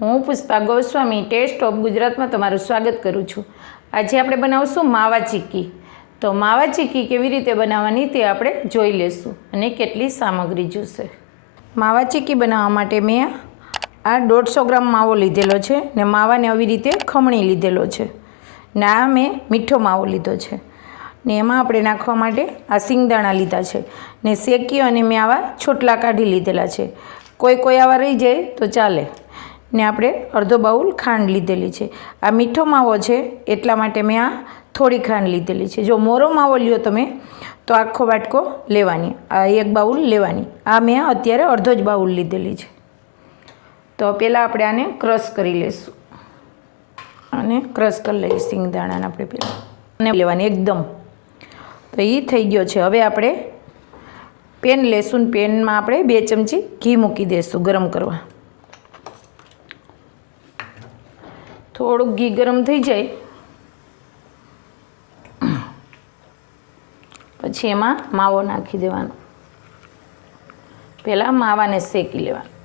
હું Pushpa Goswami test of ગુજરાતમાં તમારું સ્વાગત કરું છું. આજે આપણે બનાવશું માવા ચીક્કી. તો માવા ચીક્કી કેવી રીતે બનાવવાની તે આપણે જોઈ લેશું અને કેટલી સામગ્રી જોશે. માવા ચીક્કી બનાવવા માટે મેં આ દોઢસો ગ્રામ માવો લીધેલો છે ને માવાને આવી રીતે ખમણી લીધેલો છે. ને આ મેં મીઠો માવો લીધો છે. ને એમાં આપણે નાખવા માટે આ સિંગદાણા લીધા છે. ને શેકી અને મેં આવા છોટલા કાઢી લીધેલા છે. કોઈ કોઈ આવા રહી જાય તો ચાલે. ને આપણે અડધો બાઉલ ખાંડ લીધેલી છે. આ મીઠો માવો છે, એટલા માટે મેં આ થોડી ખાંડ લીધેલી છે. જો મોરો માવો લ્યો તમે, તો આખો વાટકો લેવાની, આ એક બાઉલ લેવાની. આ મેં અત્યારે અડધો જ બાઉલ લીધેલી છે. તો પહેલાં આપણે આને ક્રશ કરી લઈશું અને ક્રશ કરી લઈએ સિંગદાણાને આપણે પહેલાં અને લેવાની એકદમ. તો એ થઈ ગયો છે. હવે આપણે પેન લેશું પેનમાં આપણે બે ચમચી ઘી મૂકી દઈશું ગરમ કરવા. થોડુંક ઘી ગરમ થઈ જાય. પછી એમાં માવો નાખી દેવાનો. પહેલાં માવાને શેકી લેવાનો.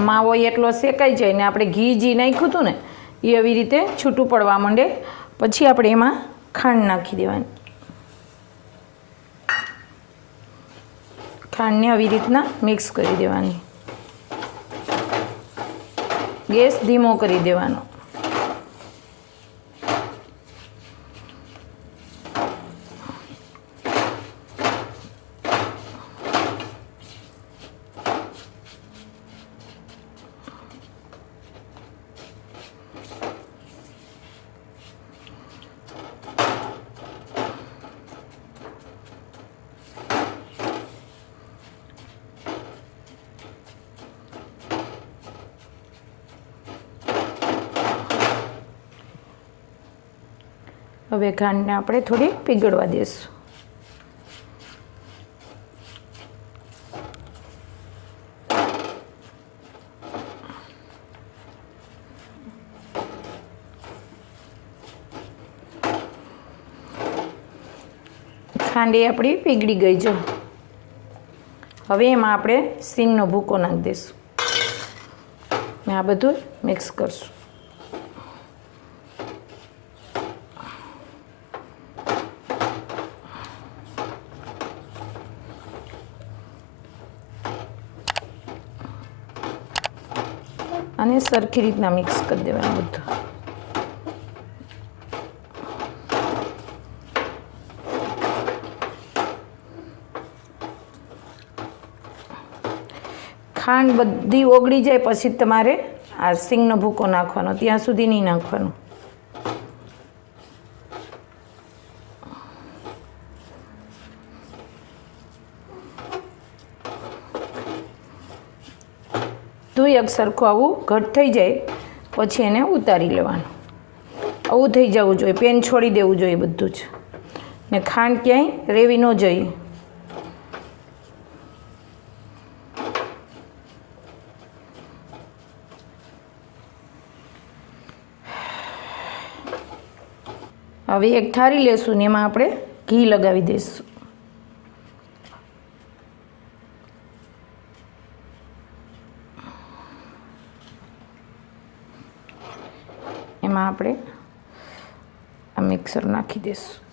માવો એટલો શેકાઈ જાય ને આપણે ઘી જી નાખ્યું હતું ને એ આવી રીતે છૂટું પડવા માંડે. પછી આપણે એમાં ખાંડ નાખી દેવાની. ખાંડને આવી રીતના મિક્સ કરી દેવાની. ગેસ ધીમો કરી દેવાનો. હવે ખાંડને આપણે થોડી પીગળવા દઈશું ખાંડી આપણી પીગળી ગઈ જો. હવે એમાં આપણે સિંગનો ભૂકો નાખી દઈશું આ બધું મિક્સ કરશું. અને સરખી રીતના મિક્સ કરી દેવાનું બધું. ખાંડ બધી ઓગળી જાય પછી તમારે આ સિંગનો ભૂકો નાખવાનો, ત્યાં સુધી નહીં નાખવાનો. દુઈ એક સરખું આવું ઘટ થઈ જાય, પછી એને ઉતારી લેવાનું. આવું થઈ જવું જોઈએ, પેન છોડી દેવું જોઈએ બધું જ. ને ખાંડ ક્યાંય રેવી ન જોઈએ. હવે એક થાળી લેશું ને એમાં આપણે ઘી લગાવી દઈશું. એમાં આપણે આ મિક્સર નાખી દઈશું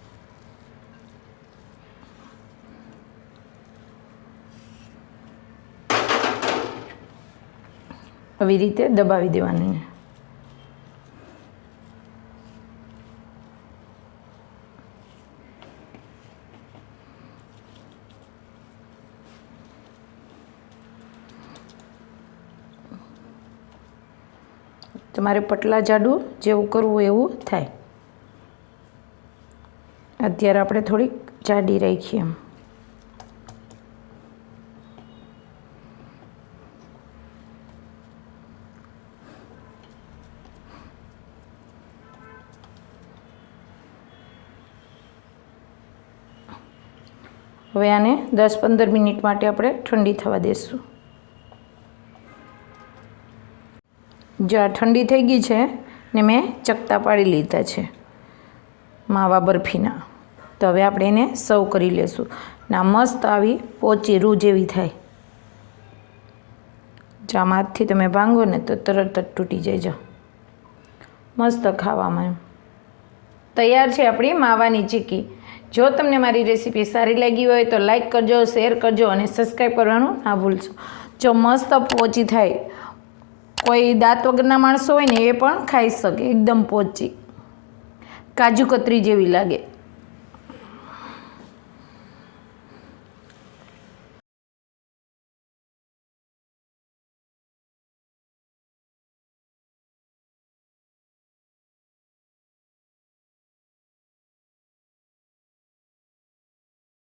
આવી રીતે દબાવી દેવાનું તમારે પટલા જાડું જેવું કરવું એવું થાય. અત્યારે આપણે થોડીક જાડી રાખીએ એમ. હવે આને દસ પંદર મિનિટ માટે આપણે ઠંડી થવા દઈશું જો ઠંડી થઈ ગઈ છે ને મેં ચકતા પાડી લીધા છે માવા બરફીના, તો હવે આપણે એને સર્વ કરી લેશું. ના મસ્ત આવી પોચી રૂ જેવી થાય. જામ હાથથી તમે ભાંગો ને તો તરત જ તૂટી જાય મસ્ત ખાવામાં એમ. તૈયાર છે આપણી માવાની ચીકી. જો તમને મારી રેસીપી સારી લાગી હોય તો લાઇક કરજો, શેર કરજો અને સબસ્ક્રાઈબ કરવાનું ના ભૂલશો. જો મસ્ત પોચી થાય. કોઈ દાંત વગરના માણસો હોય ને એ પણ ખાઈ શકે, એકદમ પોચી. કાજુ કતરી જેવી લાગે.